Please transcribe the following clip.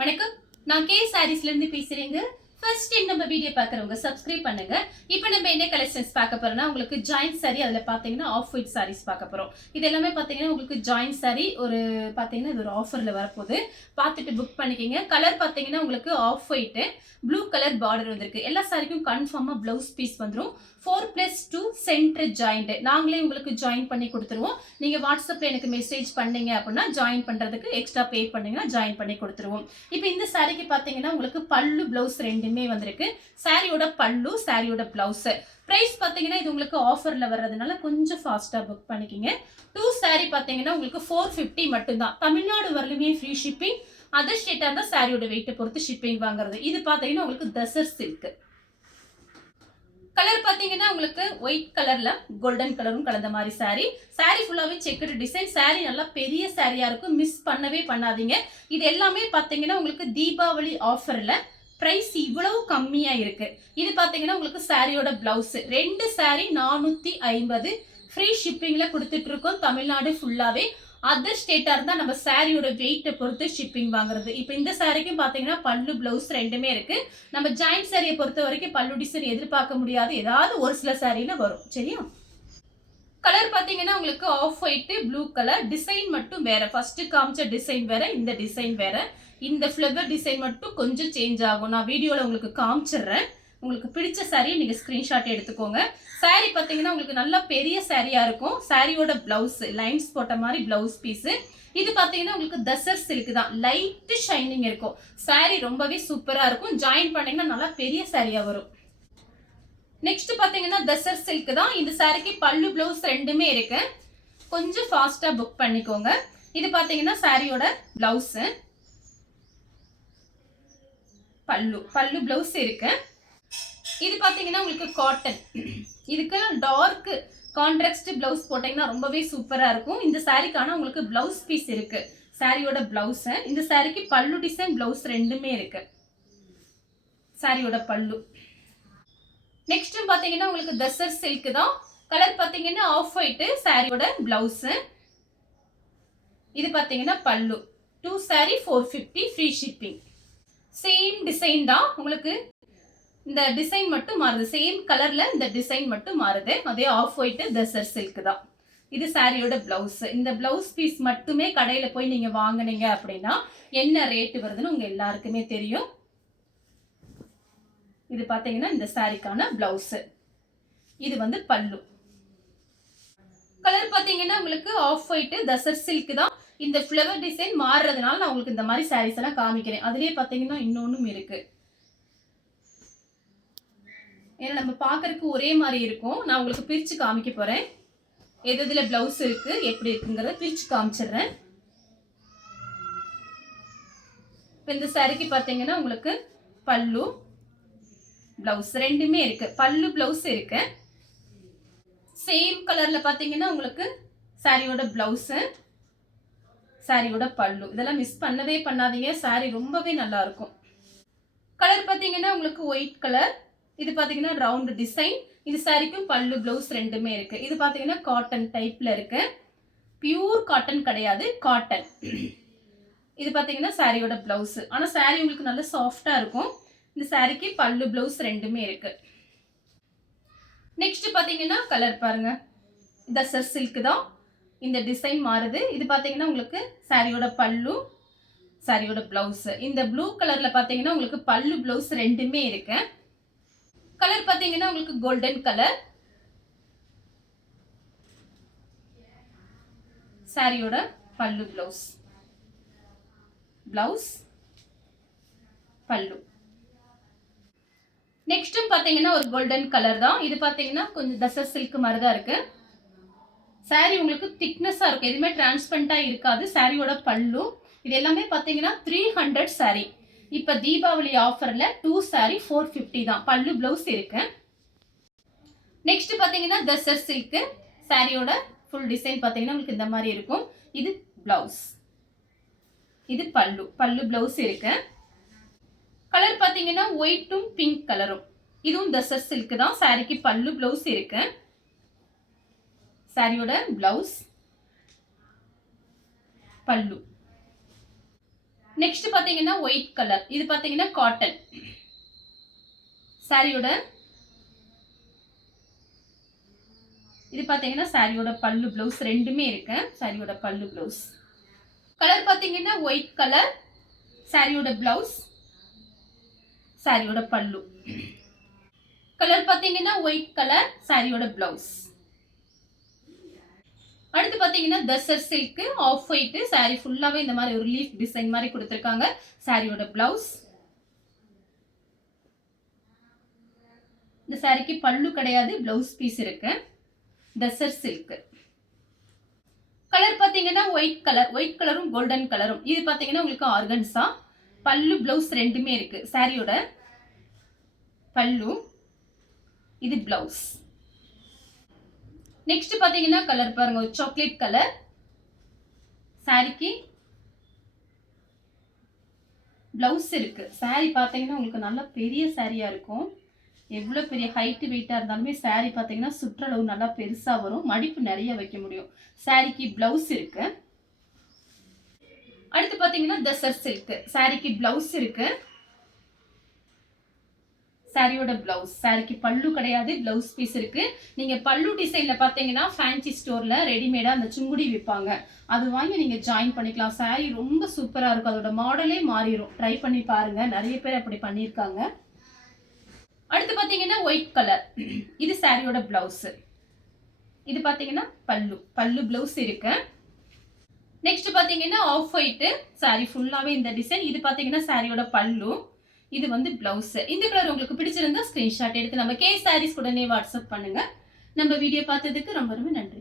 வணக்கம், நான் கே சாரீஸ்ல இருந்து பேசுறேங்க. ஃபர்ஸ்ட் டைம் நம்ம வீடியோ பார்க்குறவங்க சப்ஸ்கிரைப் பண்ணுங்க. இப்போ நம்ம என்ன கலெக்ஷன்ஸ் பார்க்க போறோம்னா, உங்களுக்கு ஜாயிண்ட் சாரி, அதில் பார்த்தீங்கன்னா ஆஃப் ஒயிட் சாரீஸ் பார்க்க போறோம். இது எல்லாமே பார்த்தீங்கன்னா உங்களுக்கு ஜாயிண்ட் சாரி ஒரு பார்த்தீங்கன்னா இது ஒரு ஆஃபரில் வரப்போகுது. பார்த்துட்டு புக் பண்ணிக்கிங்க. கலர் பார்த்தீங்கன்னா உங்களுக்கு of white blue colour border வந்திருக்கு. எல்லா சாரிக்கும் கன்ஃபார்மாக ப்ளவுஸ் பீஸ் வந்துடும். 4+2 சென்டர் ஜாயிண்ட் நாங்களே உங்களுக்கு ஜாயின் பண்ணி கொடுத்துருவோம். நீங்கள் வாட்ஸ்அப்பில் எனக்கு மெசேஜ் பண்ணீங்க அப்படின்னா ஜாயின் பண்ணுறதுக்கு எக்ஸ்ட்ரா பே பண்ணீங்கன்னா ஜாயின் பண்ணி கொடுத்துருவோம். இப்போ இந்த சாரிக்கு பார்த்தீங்கன்னா உங்களுக்கு பல்லு ப்ளவுஸ் ரெண்டுமே வந்திருக்கு. சாரியோட பல்லு, சாரியோட ப்ளவுஸு. ப்ரைஸ் பார்த்தீங்கன்னா இது உங்களுக்கு ஆஃபரில் வர்றதுனால கொஞ்சம் ஃபாஸ்ட்டாக புக் பண்ணிக்கிங்க. 2 சாரி பார்த்தீங்கன்னா உங்களுக்கு 450 மட்டும்தான். தமிழ்நாடு வரலுமே ஃப்ரீ ஷிப்பிங். அதர் ஸ்டேட்டாக இருந்தால் சாரியோட வெயிட்டை பொறுத்து ஷிப்பிங் வாங்குறது. இது பார்த்தீங்கன்னா உங்களுக்கு தசர் சில்க். கலர் பாத்தீங்கன்னா உங்களுக்கு ஒயிட் கலர்ல கோல்டன் கலரும் கலந்த மாதிரி சாரி. சாரி ஃபுல்லாவே செக்குடு டிசைன். சாரி நல்லா பெரிய சாரியா இருக்கும், மிஸ் பண்ணவே பண்ணாதீங்க. இது எல்லாமே பாத்தீங்கன்னா உங்களுக்கு தீபாவளி ஆஃபர்ல பிரைஸ் இவ்வளவு கம்மியா இருக்கு. இது பாத்தீங்கன்னா உங்களுக்கு சாரியோட பிளவுஸ். 2 சாரி 450 ஃப்ரீ ஷிப்பிங்ல கொடுத்துட்டு இருக்கோம் தமிழ்நாடு ஃபுல்லாவே. அதர் ஸ்டேட்டா இருந்தா நம்ம சாரியோட வெயிட்டை பொறுத்து ஷிப்பிங் வாங்குறது. இப்போ இந்த சாரிக்கும் பாத்தீங்கன்னா பல்லு பிளவுஸ் ரெண்டுமே இருக்கு. நம்ம ஜாயிண்ட் சாரியை பொறுத்த வரைக்கும் பல்லு டிசைன் எதிர்பார்க்க முடியாது, ஏதாவது ஒரு சில சாரியில வரும். சரியா? கலர் பாத்தீங்கன்னா உங்களுக்கு off white blue colour. Design மட்டும் வேற. ஃபர்ஸ்ட் காமிச்ச டிசைன் வேற, இந்த டிசைன் வேற. இந்த ஃப்ளவர் டிசைன் மட்டும் கொஞ்சம் சேஞ்ச் ஆகும். நான் வீடியோல உங்களுக்கு காமிச்சிடுறேன். உங்களுக்கு பிடிச்ச சாரியை நீங்க ஸ்கிரீன்ஷாட் எடுத்துக்கோங்க. சாரி பாத்தீங்கன்னா உங்களுக்கு நல்ல பெரிய சாரியா இருக்கும். சாரியோட பிளவுஸ் லைன்ஸ் போட்ட மாதிரி பிளவுஸ் பீஸ். இது பாத்தீங்கன்னா உங்களுக்கு தசர் சில்க் தான். லைட் ஷைனிங் இருக்கும். சாரி ரொம்பவே சூப்பரா இருக்கும். ஜாயின் பண்ணீங்கன்னா நல்லா பெரிய சாரியா வரும். நெக்ஸ்ட் பாத்தீங்கன்னா தசர் சில்க் தான். இந்த சாரிக்கு பல்லு பிளவுஸ் ரெண்டுமே இருக்கு. கொஞ்சம் ஃபாஸ்டா புக் பண்ணிக்கோங்க. இது பாத்தீங்கன்னா சாரியோட பிளவுஸ், பல்லு பிளவுஸ் இருக்கு. இது பாத்தீங்கன்னா உங்களுக்கு காட்டன். இதுக்கு டார்க் கான்ட்ராஸ்ட் பிளவுஸ் போட்டீங்கன்னா ரொம்பவே சூப்பரா இருக்கும். இந்த சாரிக்கான உங்களுக்கு பிளவுஸ் பீஸ் இருக்கு. சாரியோட பிளவுஸ். இந்த சாரிக்கு பல்லு டிசைன் பிளவுஸ் ரெண்டுமே இருக்கு. சாரியோட பல்லு. நெக்ஸ்ட் பாத்தீங்கன்னா உங்களுக்கு தசர் சில்க் தான். கலர் பாத்தீங்கன்னா ஆஃப் ஒயிட். சாரியோட பிளவுஸ். இது பாத்தீங்கன்னா பல்லு. 2 sorry 450 free shipping. Same design தான். உங்களுக்கு இந்த டிசைன் மட்டும் மாறுது. சேம் கலர்ல இந்த டிசைன் மட்டும் மாறுது. அதே ஆஃப் ஒயிட் தசர் சில்க் தான். இது சாரியோட பிளவுஸ். இந்த பிளவுஸ் பீஸ் மட்டுமே கடையில போய் நீங்க வாங்குனீங்க அப்படின்னா என்ன ரேட் வருதுன்னு உங்க எல்லாருக்குமே தெரியும். இது பாத்தீங்கன்னா இந்த சாரிக்கான பிளவுஸ். இது வந்து பல்லு. கலர் பாத்தீங்கன்னா உங்களுக்கு ஆஃப் ஒயிட் தசர் சில்க் தான். இந்த ஃப்ளவர் டிசைன் மாறுறதுனால நான் உங்களுக்கு இந்த மாதிரி சாரீஸ் எல்லாம் காமிக்கிறேன். அதுலயே பாத்தீங்கன்னா இன்னொன்னும் இருக்கு. ஏன்னா நம்ம பார்க்கறதுக்கு ஒரே மாதிரி இருக்கும். நான் உங்களுக்கு பிரிச்சு காமிக்க போறேன். எது எதுல பிளவுஸ் இருக்கு, எப்படி இருக்குங்கிறத பிரிச்சு காமிச்சிடுறேன். இந்த சாரிக்கு பாத்தீங்கன்னா உங்களுக்கு பல்லு பிளவுஸ் ரெண்டுமே இருக்கு. பல்லு பிளவுஸ் இருக்கு. சேம் கலர்ல பாத்தீங்கன்னா உங்களுக்கு சாரியோட பிளவுஸ், சாரியோட பல்லு. இதெல்லாம் மிஸ் பண்ணவே பண்ணாதீங்க. சாரி ரொம்பவே நல்லா இருக்கும். கலர் பாத்தீங்கன்னா உங்களுக்கு ஒயிட் கலர். இது பாத்தீங்கன்னா ரவுண்ட் டிசைன். இது சாரிக்கும் பல்லு பிளவுஸ் ரெண்டுமே இருக்கு. இது பாத்தீங்கன்னா காட்டன் டைப்ல இருக்கு. பியூர் காட்டன் கிடையாது, காட்டன். இது பாத்தீங்கன்னா சாரியோட பிளவுஸ். ஆனா சாரி உங்களுக்கு நல்ல சாஃப்டா இருக்கும். இந்த சாரிக்கு பல்லு பிளவுஸ் ரெண்டுமே இருக்கு. நெக்ஸ்ட் பாத்தீங்கன்னா கலர் பாருங்க. தசர் சில்க் தான். இந்த டிசைன் மாறுது. இது பாத்தீங்கன்னா உங்களுக்கு சாரியோட பல்லு, சாரியோட பிளவுஸ். இந்த ப்ளூ கலர்ல பாத்தீங்கன்னா உங்களுக்கு பல்லு பிளவுஸ் ரெண்டுமே இருக்கு. கலர் பாத்தீங்கன்னா உங்களுக்கு கோல்டன் கலர். சாரியோட பல்லு பிளவுஸ், பல்லு. நெக்ஸ்ட் பாத்தீங்கன்னா ஒரு கோல்டன் கலர் தான். இது பாத்தீங்கன்னா கொஞ்சம் தசர் சில்க் மாதிரி தான் இருக்கு. சாரி உங்களுக்கு திக்னஸா இருக்கும். எதுவுமே டிரான்ஸ்பரண்டா இருக்காது. சாரியோட பல்லு. இது எல்லாமே பாத்தீங்கன்னா 300 சாரி. இப்ப தீபாவளி ஆஃபர்ல 2 சாரி 450 தான். பல்லு பிளவுஸ் இருக்கு. நெக்ஸ்ட் பாத்தீங்கன்னா தசர் சில்க். சாரியோட ஃபுல் டிசைன் பாத்தீங்கன்னா உங்களுக்கு இந்த மாதிரி இருக்கும். இது பிளவுஸ், இது பல்லு. பல்லு பிளவுஸ் இருக்கு. கலர் பாத்தீங்கன்னா ஒயிட்டும் பிங்க் கலரும். இதுவும் தசர் சில்க் தான். சாரிக்கு பல்லு பிளவுஸ் இருக்கு. சாரியோட பிளவுஸ், பல்லு. நெக்ஸ்ட் பாத்தீங்கன்னா ஒயிட் கலர். இது பாத்தீங்கன்னா காட்டன். சாரியோட இது பாத்தீங்கன்னா சாரியோட பல்லு பிளவுஸ் ரெண்டுமே இருக்கு. சாரியோட பல்லு பிளவுஸ் கலர் பாத்தீங்கன்னா ஒயிட் கலர். சாரியோட பிளவுஸ், சாரியோட பல்லு கலர் பாத்தீங்கன்னா ஒயிட் கலர். சாரியோட பிளவுஸ். அடுத்து பாத்தீங்கன்னா tussar silk of white. Sorry ஃபுல்லாவே இந்த மாதிரி ஒரு லீஃப் டிசைன் மாதிரி கொடுத்திருக்காங்க. சாரியோட பிளவுஸ். இந்த சாரிக்கு பல்லு கிடையாது, பிளவுஸ் பீஸ் இருக்கு. தசர் சில்க். கலர் பாத்தீங்கன்னா ஒயிட் கலர். ஒயிட் கலரும் கோல்டன் கலரும். இது பாத்தீங்கன்னா உங்களுக்கு ஆர்கன்ஸா. பல்லு பிளவுஸ் ரெண்டுமே இருக்கு. சாரியோட பல்லு, இது பிளவுஸ். நெக்ஸ்ட் பாத்தீங்கன்னா கலர் பாருங்க, சாக்லேட் கலர். சாரிக்கு பிளவுஸ் இருக்கு. சாரி பாத்தீங்கன்னா உங்களுக்கு நல்ல பெரிய சாரியா இருக்கும். எவ்வளவு பெரிய ஹைட் வெயிட்டா இருந்தாலுமே சாரி பாத்தீங்கன்னா சுற்றளவு நல்லா பெருசா வரும். மடிப்பு நிறைய வைக்க முடியும். சாரிக்கு பிளவுஸ் இருக்கு. அடுத்து பாத்தீங்கன்னா தசர் சில்க். சாரிக்கு பிளவுஸ் இருக்கு. சாரியோட பிளவுஸ். சாரிக்கு பல்லு கிடையாது, பிளவுஸ் பீஸ் இருக்கு. நீங்க பல்லு டிசைன்ல பாத்தீங்கன்னா ஃபேன்சி ஸ்டோர்ல ரெடிமேடா அந்த சுங்குடி விற்பாங்க. அது வாங்கி நீங்க ஜாயின் பண்ணிக்கலாம். சாரி ரொம்ப சூப்பரா இருக்கும். அதோட மாடலே மாறிடும். ட்ரை பண்ணி பாருங்க. நிறைய பேர் அப்படி பண்ணியிருக்காங்க. அடுத்து பாத்தீங்கன்னா ஒயிட் கலர். இது சாரியோட பிளவுஸ். இது பாத்தீங்கன்னா பல்லு. பல்லு பிளவுஸ் இருக்கு. நெக்ஸ்ட் பாத்தீங்கன்னா ஆஃப் ஒயிட். சாரி ஃபுல்லாவே இந்த டிசைன். இது பாத்தீங்கன்னா சாரியோட பல்லு. இது வந்து பிளவுஸ். இந்த கலர் உங்களுக்கு பிடிச்சிருந்தா ஸ்கிரீன்ஷாட் எடுத்து நம்ம கே சாரீஸ் உடனே வாட்ஸ்அப் பண்ணுங்க. நம்ம வீடியோ பார்த்ததுக்கு ரொம்ப ரொம்ப நன்றி.